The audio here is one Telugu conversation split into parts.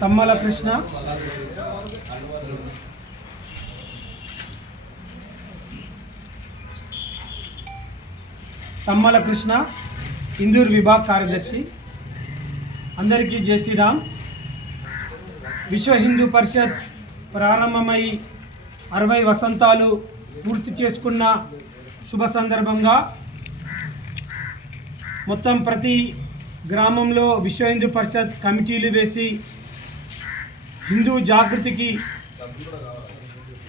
తమ్మల కృష్ణ, ఇందూర్ విభాగ్ కార్యదర్శి. అందరికీ జై శ్రీరామ్. విశ్వ హిందూ పరిషత్ ప్రారంభమై 60 వసంతాలు పూర్తి చేసుకున్న శుభ సందర్భంగా మొత్తం ప్రతి గ్రామంలో విశ్వ హిందూ పరిషత్ కమిటీలు వేసి హిందూ జాగృతికి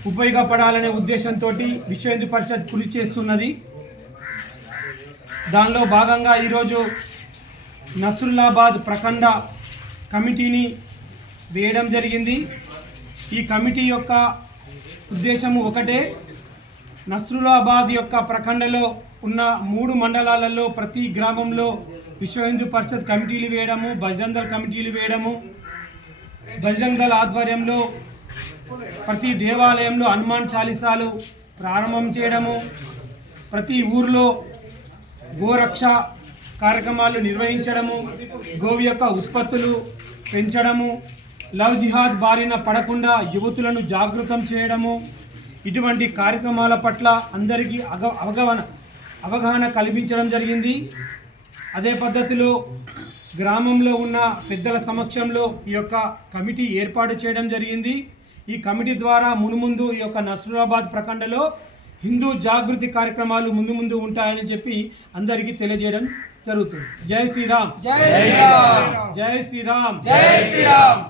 ఉపయోగపడాలనే ఉద్దేశంతో విశ్వ హిందూ పరిషత్ కృషి చేస్తున్నది. దానిలో భాగంగా ఈరోజు నస్రుల్లాబాద్ ప్రఖండ కమిటీని వేయడం జరిగింది. ఈ కమిటీ యొక్క ఉద్దేశము ఒకటే, నస్రుల్లాబాద్ యొక్క ప్రఖండలో ఉన్న 3 మండలాలలో ప్రతి గ్రామంలో విశ్వ హిందూ పరిషత్ కమిటీలు వేయడము, బజరంగ్ దళ్ కమిటీలు వేయడము, బజరంగ్ దళ్ ఆధ్వర్యంలో ప్రతి దేవాలయంలో హనుమాన్ చాలీసాలు ప్రారంభం చేయడము, ప్రతి ఊర్లో గోరక్ష కార్యక్రమాలు నిర్వహించడము, గోవు యొక్క ఉత్పత్తులు పెంచడము, లవ్ జిహాద్ బారిన పడకుండా యువతులను జాగృతం చేయడము, ఇటువంటి కార్యక్రమాల పట్ల అందరికీ అవగాహన కల్పించడం జరిగింది. అదే పద్ధతిలో గ్రామంలో ఉన్న పెద్దల సమక్షంలో ఈ యొక్క కమిటీ ఏర్పాటు చేయడం జరిగింది. ఈ కమిటీ ద్వారా మునుముందు ఈ యొక్క నస్రుల్లాబాద్ ప్రఖండలో హిందూ జాగృతి కార్యక్రమాలు ముందు ఉంటాయని చెప్పి అందరికీ తెలియజేయడం జరుగుతుంది. జై శ్రీరామ్, జై శ్రీరామ్, జై శ్రీరామ్, జై శ్రీరామ్.